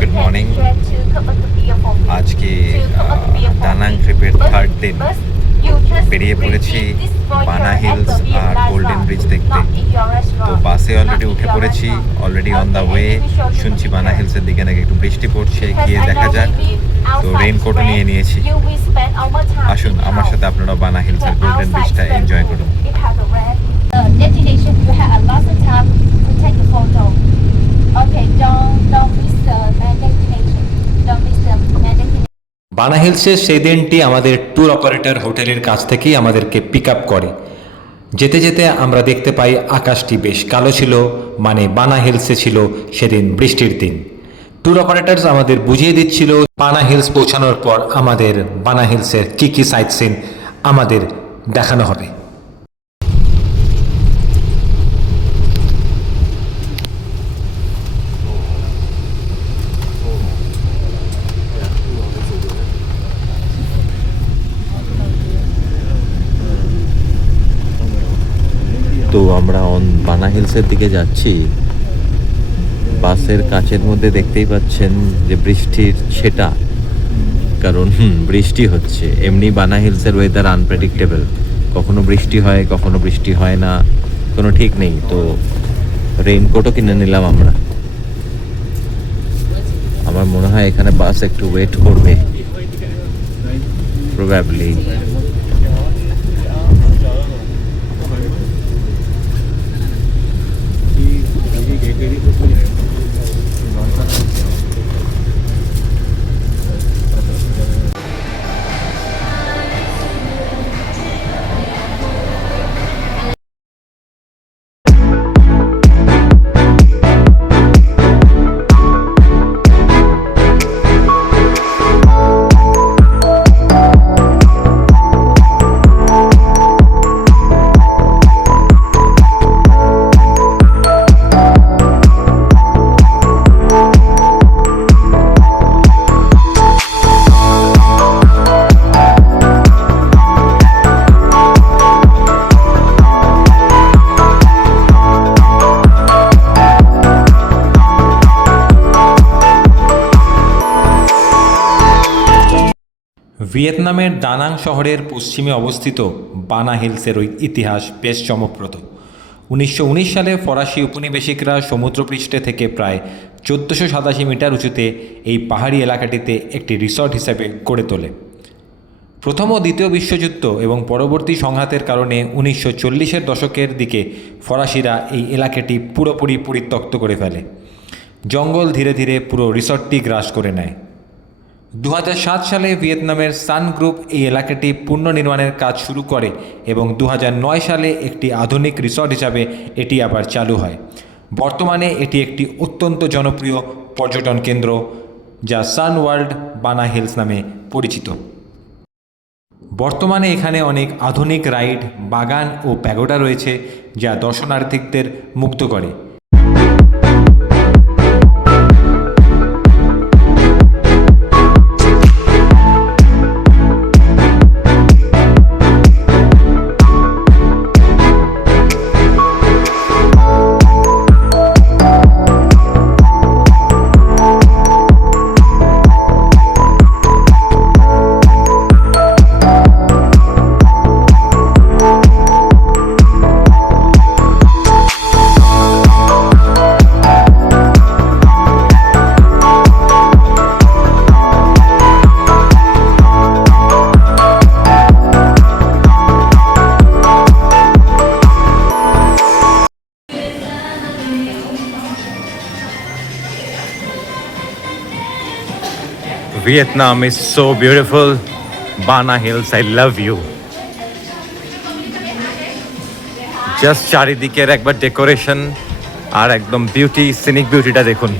Good morning. আজকে দানাং ট্রিপের third দিন বেরিয়ে পড়েছি বানা হিলস আর গোল্ডেন ব্রিজ দেখতে। তো বাসে অলরেডি উঠে পড়েছি, অলরেডি অন দ্য ওয়ে। শুনছি বানা হিলসের দিকে নাকি একটু বৃষ্টি পড়ছে, গিয়ে দেখা যাক। তো রেইনকোটও নিয়ে নিয়েছি। আসুন আমার সাথে আপনারা বানা হিলস আর গোল্ডেন ব্রিজটা এনজয় করুন। Destination, you have a lot of time to take a photo. Okay, don't miss the main destination. Don't miss the main destination. বানা হিলসের সেই দিনটি আমাদের ট্যুর অপারেটর হোটেলের কাছ থেকেই আমাদেরকে পিক আপ করে। যেতে যেতে আমরা দেখতে পাই আকাশটি বেশ কালো ছিল, মানে বানা হিলসে ছিল সেদিন বৃষ্টির দিন। ট্যুর অপারেটরস আমাদের বুঝিয়ে দিচ্ছিল বানা হিলস পৌঁছানোর পর আমাদের বানা হিলসের কী সাইট সিন আমাদের দেখানো হবে। তো আমরা বানা হিলসের দিকে যাচ্ছি। বাসের কাচের মধ্যে দেখতেই পাচ্ছেন যে বৃষ্টির ছেটা, কারণ বৃষ্টি হচ্ছে। এমনি বানা হিলসের ওয়েদার আনপ্রেডিক্টেবল, কখনো বৃষ্টি হয় কখনো বৃষ্টি হয় না, কোনো ঠিক নেই। তো রেইনকোটও কিনে নিলাম আমরা। আমার মনে হয় এখানে বাস একটু ওয়েট করবে প্রবাবলি। ভিয়েতনামের দানাং শহরের পশ্চিমে অবস্থিত বানা হিলসের ইতিহাস বেশ চমকপ্রদ। 1919 সালে ফরাসি উপনিবেশিকরা সমুদ্রপৃষ্ঠে থেকে প্রায় 1487 মিটার উঁচুতে এই পাহাড়ি এলাকাটিতে একটি রিসর্ট হিসেবে গড়ে তোলে। প্রথম ও দ্বিতীয় বিশ্বযুদ্ধ এবং পরবর্তী সংঘাতের কারণে 1940-এর দশকের দিকে ফরাসিরা এই এলাকাটি পুরোপুরি পরিত্যক্ত করে ফেলে। জঙ্গল ধীরে ধীরে পুরো রিসর্টটি গ্রাস করে নেয়। 2007 সালে ভিয়েতনামের সান গ্রুপ এই এলাকাটি পুনর্নির্মাণের কাজ শুরু করে এবং 2009 সালে একটি আধুনিক রিসর্ট হিসাবে এটি আবার চালু হয়। বর্তমানে এটি একটি অত্যন্ত জনপ্রিয় পর্যটন কেন্দ্র, যা সান ওয়ার্ল্ড বানা হিলস নামে পরিচিত। বর্তমানে এখানে অনেক আধুনিক রাইড, বাগান ও প্যাগোডা রয়েছে, যা দর্শনার্থীদের মুগ্ধ করে। Vietnam is so beautiful. Bana Hills, I love you. Just চারিদিকের একবার ডেকোরেশন আর একদম বিউটি, সিনিক বিউটিটা দেখুন।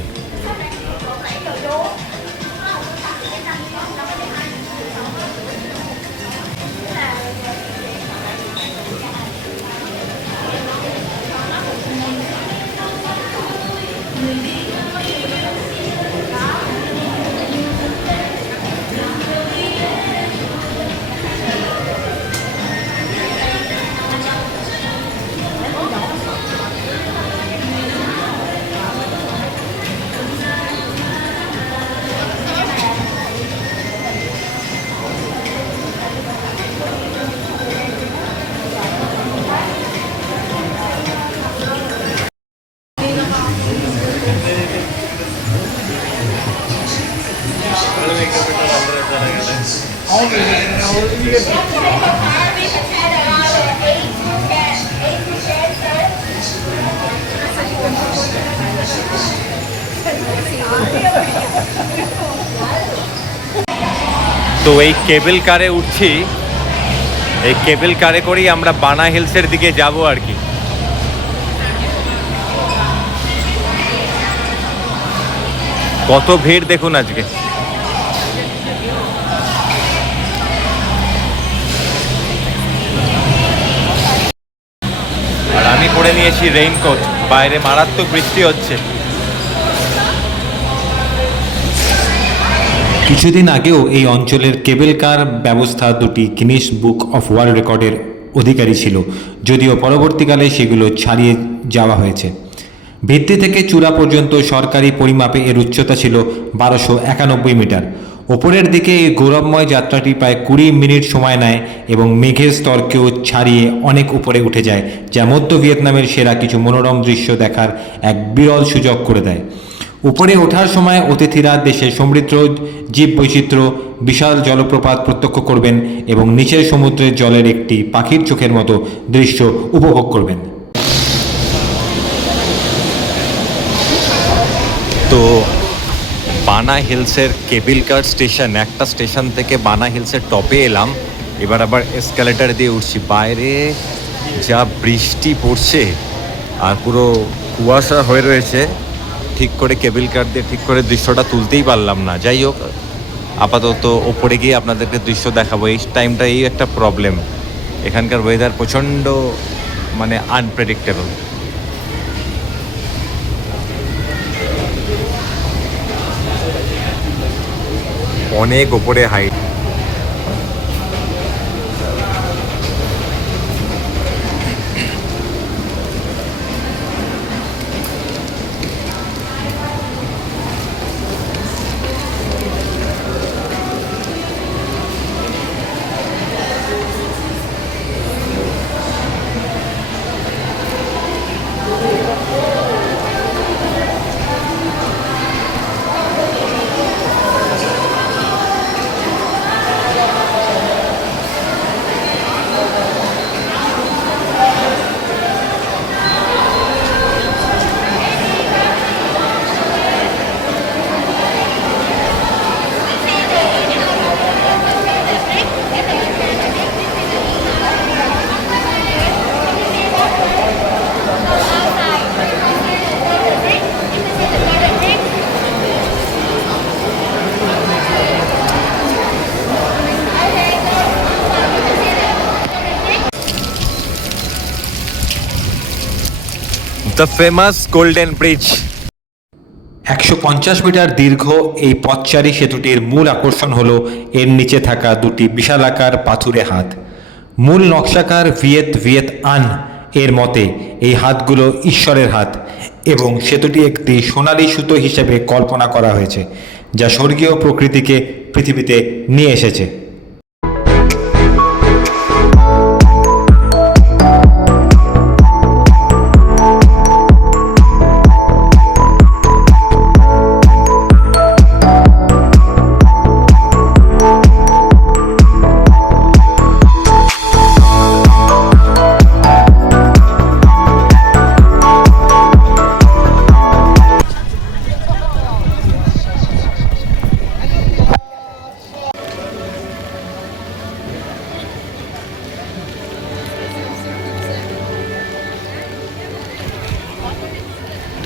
তো এই কেবল কারে উঠছি, এই কেবল কারে করেই আমরা বানা হিলসের দিকে যাব আর কি। কত ভিড় দেখুন আজকে। আর আমি পরে নিয়েছি রেইনকোট, বাইরে মারাত্মক বৃষ্টি হচ্ছে। কিছুদিন আগেও এই অঞ্চলের কেবল কার ব্যবস্থা দুটি গিনিস বুক অফ ওয়ার্ল্ড রেকর্ডের অধিকারী ছিল, যদিও পরবর্তীকালে সেগুলো ছাড়িয়ে যাওয়া হয়েছে। ভিত্তি থেকে চূড়া পর্যন্ত সরকারি পরিমাপে এর উচ্চতা ছিল 1291 মিটার। ওপরের দিকে এই গৌরবময় যাত্রাটি প্রায় 20 মিনিট সময় নেয় এবং মেঘের স্তরকেও ছাড়িয়ে অনেক উপরে উঠে যায়, যা মধ্য ভিয়েতনামের সেরা কিছু মনোরম দৃশ্য দেখার এক বিরল সুযোগ করে দেয়। উপরে ওঠার সময় অতিথিরা দেশের সমৃদ্ধ জীববৈচিত্র্য, বিশাল জলপ্রপাত প্রত্যক্ষ করবেন এবং নিচের সমুদ্রের জলের একটি পাখির চোখের মতো দৃশ্য উপভোগ করবেন। তো বানা হিলসের কেবল কার স্টেশন, একটা স্টেশন থেকে বানা হিলসের টপে এলাম, এবার আবার এসকালেটার দিয়ে উঠছি। বাইরে যা বৃষ্টি পড়ছে আর পুরো কুয়াশা হয়ে রয়েছে, ঠিক করে কেবল কার দিয়ে ঠিক করে দৃশ্যটা তুলতেই পারলাম না। যাই হোক, আপাতত ওপরে গিয়ে আপনাদেরকে দৃশ্য দেখাবো। এই টাইমটা এই একটা প্রবলেম, এখানকার ওয়েদার প্রচণ্ড মানে আনপ্রেডিক্টেবল। অনেক ওপরে height. The famous golden bridge. 150 metre দীর্ঘ এই পথচারী সেতুটির মূল আকর্ষণ হলো এর নিচে থাকা দুটি বিশালাকার পাথুরে হাত। মূল নকশাকার ভিয়েত আন এর মতে এই হাতগুলো ঈশ্বরের হাত এবং সেতুটি একটি সোনালী সুতো হিসেবে কল্পনা করা হয়েছে, যা স্বর্গীয় প্রকৃতিকে পৃথিবীতে নিয়ে এসেছে।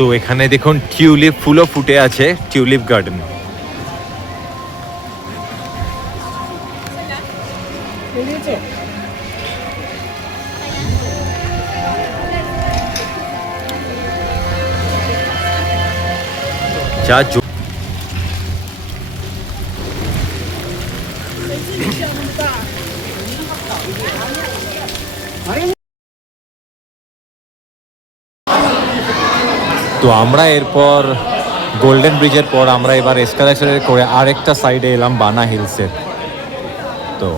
তো এখানে দেখুন টিউলিপ ফুলও ফুটে আছে, টিউলিপ গার্ডেন। যা তো আমরা এরপর গোল্ডেন ব্রিজের পর আমরা এবার এসকালেটরে করে আরেকটা সাইডে এলাম বানা হিলসের। তো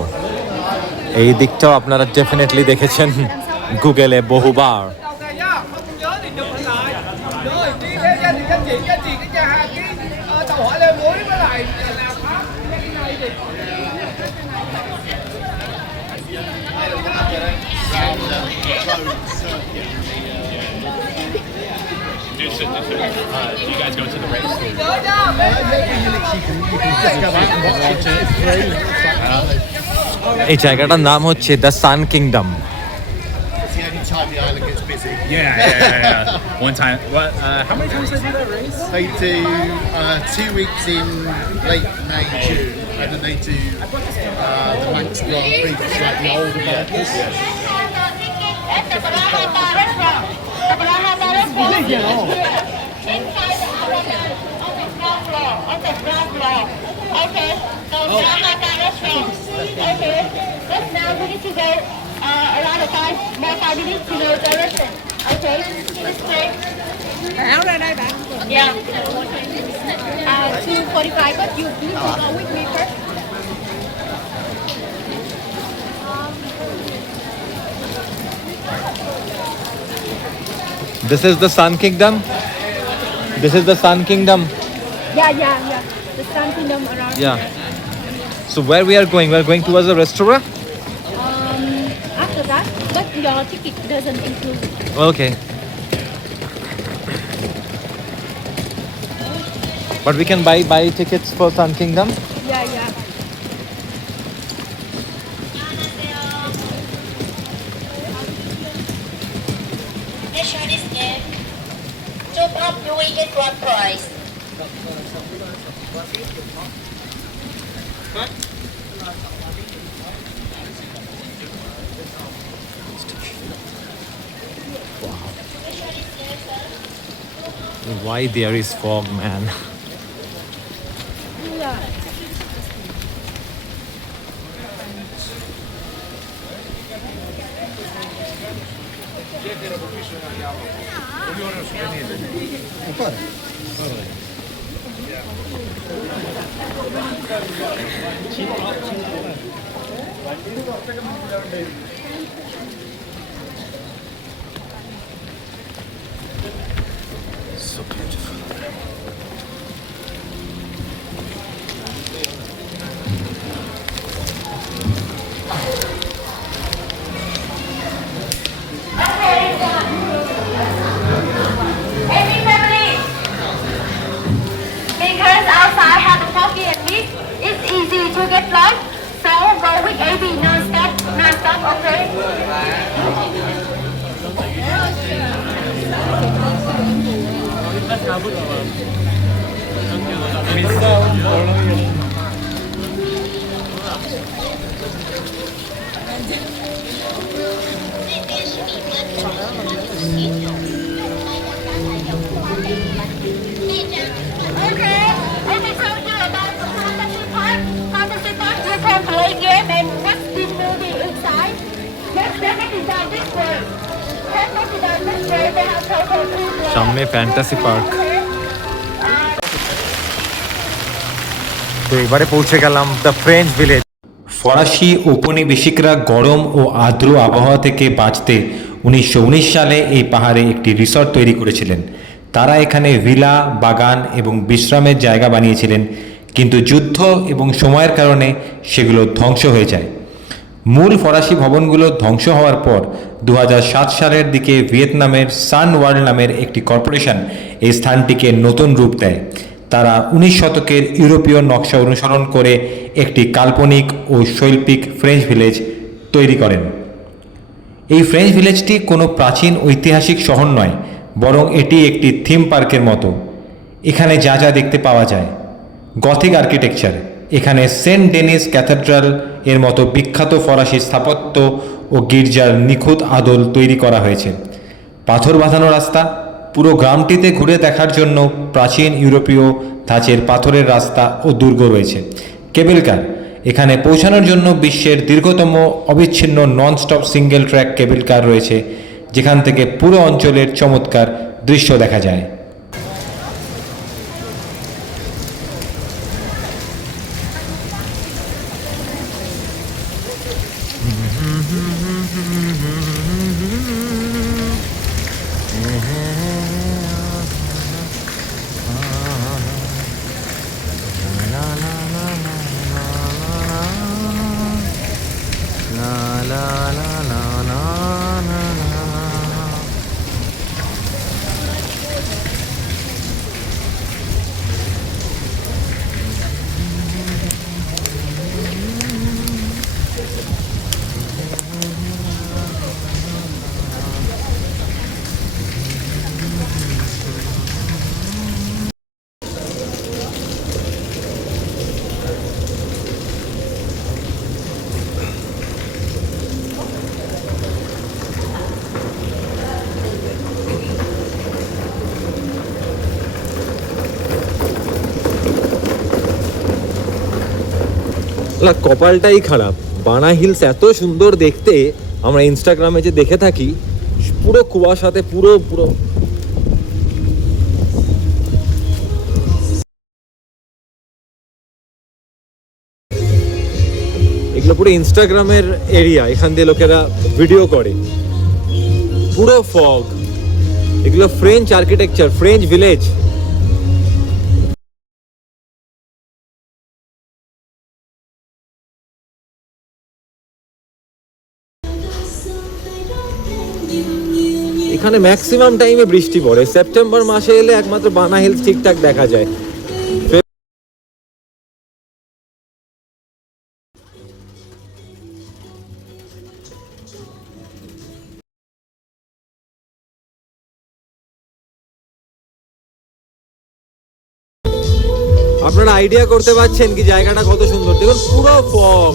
এই দিকটাও আপনারা ডেফিনেটলি দেখেছেন গুগলে বহুবার। you guys go to the race? এই জায়গাটার নাম হচ্ছে the sun kingdom. It's the only time the island gets busy. Yeah. One time. What? How many times they do that race? They do 2 weeks in late May, June, and then they do the Manx Grand Prix, which is like the older bikers. Okay, so okay, now we need to go around the 5 minutes to the direction. Okay, this way. Yeah. 2:45, but you need to go with me first. This is the Sun Kingdom. This is the Sun Kingdom. Yeah. The Sun Kingdom around. Yeah. So where we are going? We are going towards the restaurant. After that, but your ticket doesn't include. Okay. But we can buy tickets for Sun Kingdom. Yeah. Top up, you will get one prize. Why there is fog, man? Yeah. So beautiful. Every family, because outside have a coffee and meat, it's easy to get lunch. So go with AB non-stop, okay? Okay, let me tell you about the Fantasy Park. Fantasy Park, you can play game and watch this movie inside. Let's take it down this way. Let's take it down this way. They have total food. সামনে fantasy park. তো এবারে পৌঁছে গেলাম the French village. ফরাসি ঔপনিবেশিকরা গরম ও আর্দ্র আবহাওয়া থেকে বাঁচতে 1919 সালে এই পাহাড়ে একটি রিসর্ট তৈরি করেছিলেন। তারা এখানে ভিলা, বাগান এবং বিশ্রামের জায়গা বানিয়েছিলেন, কিন্তু যুদ্ধ এবং সময়ের কারণে সেগুলো ধ্বংস হয়ে যায়। মূল ফরাসি ভবনগুলো ধ্বংস হওয়ার পর 2007 সালের দিকে ভিয়েতনামের সান ওয়ার্ল্ড নামের একটি কর্পোরেশন এই স্থানটিকে নতুন রূপ দেয়। তারা 19 শতকের ইউরোপীয় নকশা অনুসরণ করে একটি কাল্পনিক ও শৈল্পিক ফ্রেঞ্চ ভিলেজ তৈরি করেন। এই ফ্রেঞ্চ ভিলেজটি কোনো প্রাচীন ঐতিহাসিক শহর নয়, বরং এটি একটি থিম পার্কের মতো। এখানে যা যা দেখতে পাওয়া যায়: গথিক আর্কিটেকচার, এখানে সেন্ট ডেনিস ক্যাথেড্রাল এর মতো বিখ্যাত ফরাসি স্থাপত্য ও গির্জার নিখুঁত আদল তৈরি করা হয়েছে। পাথর বাঁধানো রাস্তা, পুরো গ্রামটিতে ঘুরে দেখার জন্য প্রাচীন ইউরোপীয় ধাঁচের পাথরের রাস্তা ও দুর্গ রয়েছে। কেবল কার, এখানে পৌঁছানোর জন্য বিশ্বের দীর্ঘতম অবিচ্ছিন্ন নন স্টপ সিঙ্গেল ট্র্যাক কেবল কার রয়েছে, যেখান থেকে পুরো অঞ্চলের চমৎকার দৃশ্য দেখা যায়। কপালটাই খারাপ, বানা হিলস এত সুন্দর দেখতে, আমরা ইনস্টাগ্রামে যে দেখে থাকি পুরো কুয়াশাতে পুরো পুরো এগুলো পুরো ইনস্টাগ্রামের এরিয়া, এখান দিয়ে লোকেরা ভিডিও করে, পুরো ফগ। এগুলো ফ্রেঞ্চ আর্কিটেকচার, ফ্রেঞ্চ ভিলেজ। এখানে ম্যাক্সিমাম টাইমে বৃষ্টি পড়ে, সেপ্টেম্বর মাসে এলে একমাত্র বানা হিলস ঠিকঠাক দেখা যায়। আপনারা আইডিয়া করতে পারছেন কি জায়গাটা কত সুন্দর, দেখুন পুরো ফগ।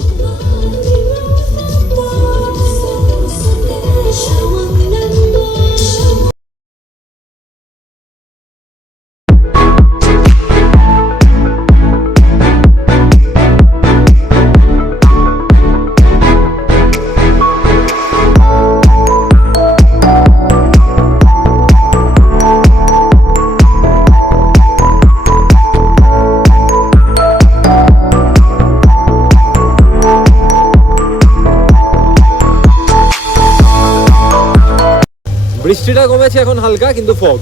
বৃষ্টিটা কমেছে এখন হালকা, কিন্তু ফগ।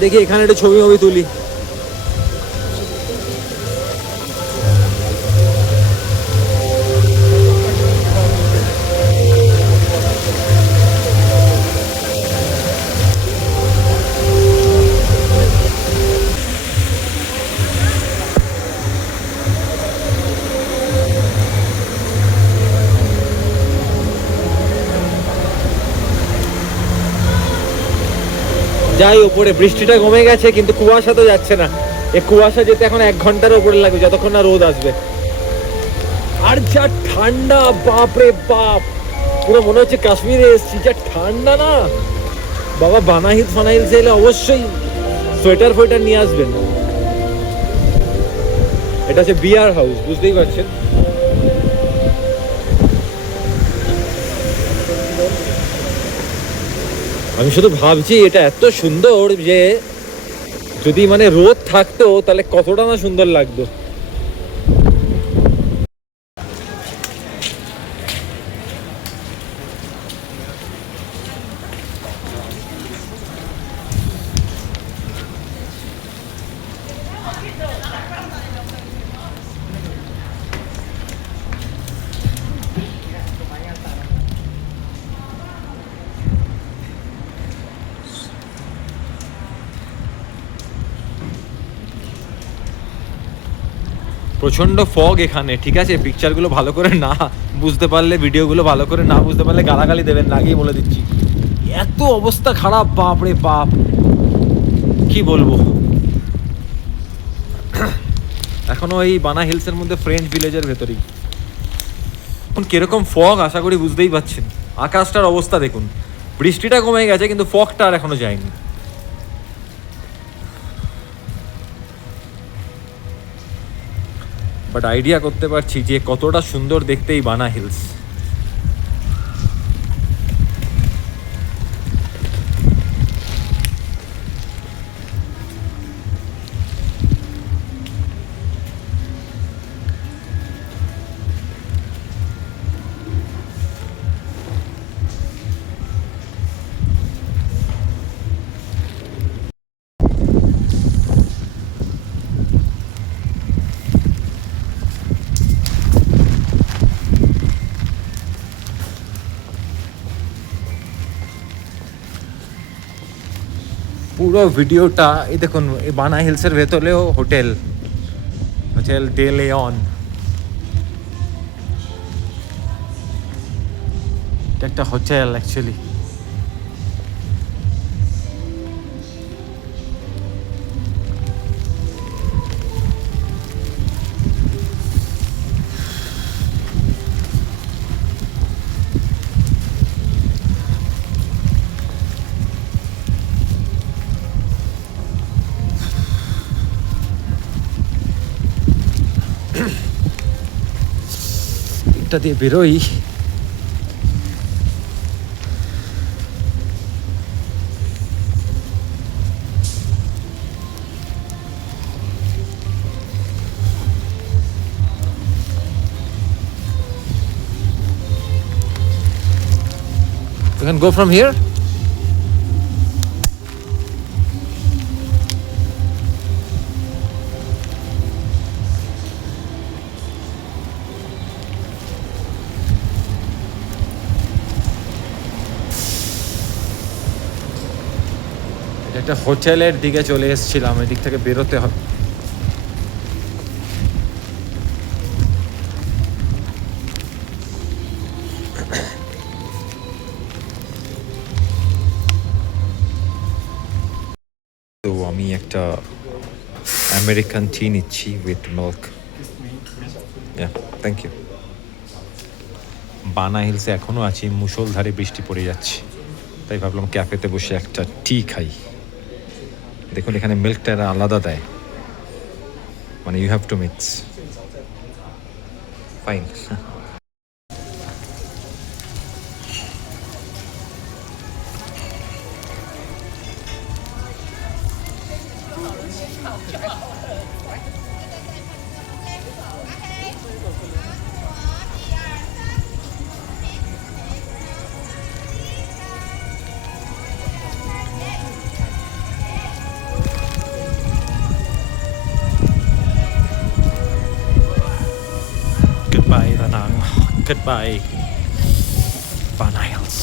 দেখি এখানে একটা ছবি তুলি। যাই উপরে, বৃষ্টিটা কমে গেছে কিন্তু কুয়াশা তো যাচ্ছে না। এই কুয়াশা যেতে এখন 1 ঘন্টার উপরে লাগবে, যতক্ষণ না রোদ আসবে। আর যা ঠান্ডা, বাপরে বাপ, পুরো মনে হচ্ছে কাশ্মীরে এসেছি, যা ঠান্ডা না বাবা। বানা হিলস এলে অবশ্যই সোয়েটার ফোয়েটার নিয়ে আসবেন। এটা হচ্ছে বিয়ার হাউস, বুঝতেই পারছেন। আমি শুধু ভাবছি এটা এত সুন্দর যে যদি মানে রোদ থাকতো তাহলে কতটা না সুন্দর লাগতো। প্রচন্ড ফগ এখানে, ঠিক আছে। পিকচারগুলো ভালো করে না বুঝতে পারলে, ভিডিওগুলো ভালো করে না বুঝতে পারলে গালাগালি দেবেন, আগেই বলে দিচ্ছি। এত অবস্থা খারাপ, বাপ রে বাপ, কি বলবো। এখনো এই বানা হিলসের মধ্যে ফ্রেঞ্চ ভিলেজের ভেতরেই। এখন কিরকম ফগ আশা করি বুঝতেই পারছেন। আকাশটার অবস্থা দেখুন, বৃষ্টিটা কমে গেছে কিন্তু ফগটা আর এখনো যায়নি। বাট আইডিয়া করতে পারছি যে কতটা সুন্দর দেখতে এই বানা হিলস। পুরো ভিডিওটা এই দেখুন, এই বানা হিলসের ভেতরেও হোটেল ডে লিওন। এটা একটা হোটেল অ্যাকচুয়ালি। গেটটা দিয়ে বেরোই। You can go from here. এটা একটা হোটেলের দিকে চলে এসেছিলাম, এদিক থেকে বেরোতে হবে। তো আমি একটা আমেরিকান টি নিচ্ছি উইথ মিল্ক। Thank you. বানা হিলসে এখনও আছি, মুষলধারে বৃষ্টি পড়ে যাচ্ছে, তাই ভাবলাম ক্যাফেতে বসে একটা টি খাই। দেখুন এখানে মিল্কটা আলাদা দেয়, মানে you have to mix. Fine. Goodbye, Da Nang. Goodbye, Bana Hills.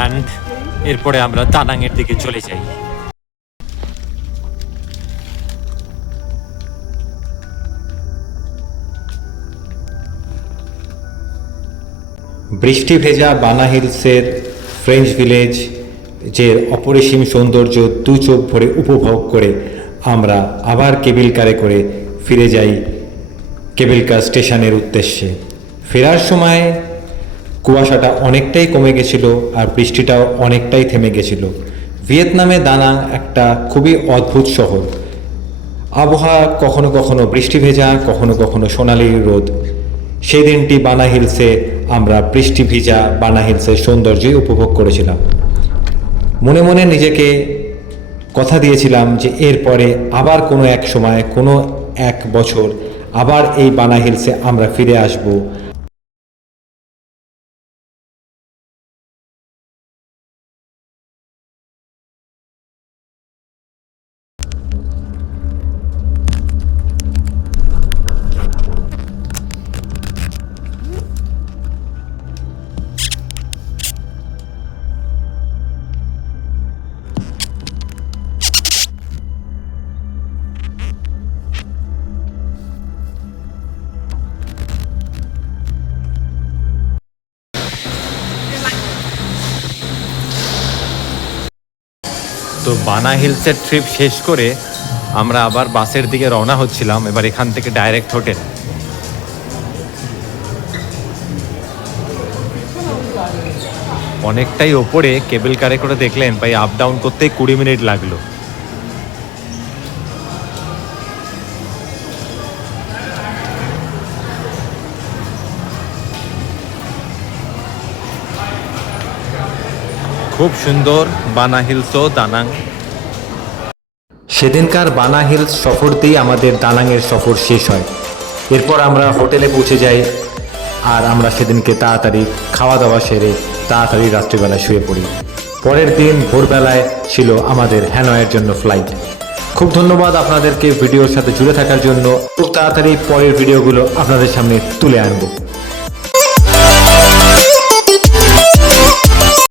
And এরপরে আমরা দানাংয়ের দিকে চলে যাই। বৃষ্টি ভেজা বানা হিলসের ফ্রেঞ্চ ভিলেজ যে অপরিসীম সৌন্দর্য দু চোখ ভরে উপভোগ করে আমরা আবার কেবিল কারে করে ফিরে যাই কেবিল কার স্টেশনের উদ্দেশ্যে। ফেরার সময় কুয়াশাটা অনেকটাই কমে গেছিল আর বৃষ্টিটাও অনেকটাই থেমে গেছিল। ভিয়েতনামে দানাং একটা খুবই অদ্ভুত শহর। আবহাওয়া কখনো কখনো বৃষ্টি ভেজা, কখনো কখনো সোনালি রোদ। সেই দিনটি বানা হিলসে আমরা বৃষ্টি ভিজা বানা হিলসের সৌন্দর্যই উপভোগ করেছিলাম। মনে মনে নিজেকে কথা দিয়েছিলাম যে এরপরে আবার কোনো এক সময়, কোনো এক বছর আবার এই বানা হিলসে আমরা ফিরে আসব। তো বানা হিলসের ট্রিপ শেষ করে আমরা আবার বাসের দিকে রওনা হচ্ছিলাম। এবার এখান থেকে ডাইরেক্ট হোটেল। অনেকটাই ওপরে, কেবল কারে করে দেখলেন ভাই আপ ডাউন করতেই 20 মিনিট লাগলো। খুব সুন্দর বানা হিলস ও দানাং। সেদিনকার বানা হিলস সফর দিয়ে আমাদের দানাংয়ের সফর শেষ হয়। এরপর আমরা হোটেলে পৌঁছে যাই আর আমরা সেদিনকে তাড়াতাড়ি খাওয়া দাওয়া সেরে তাড়াতাড়ি রাত্রিবেলায় শুয়ে পড়ি। পরের দিন ভোরবেলায় ছিল আমাদের হ্যানয়ের জন্য ফ্লাইট। খুব ধন্যবাদ আপনাদেরকে ভিডিওর সাথে জুড়ে থাকার জন্য। খুব তাড়াতাড়ি পরের ভিডিওগুলো আপনাদের সামনে তুলে আনবো।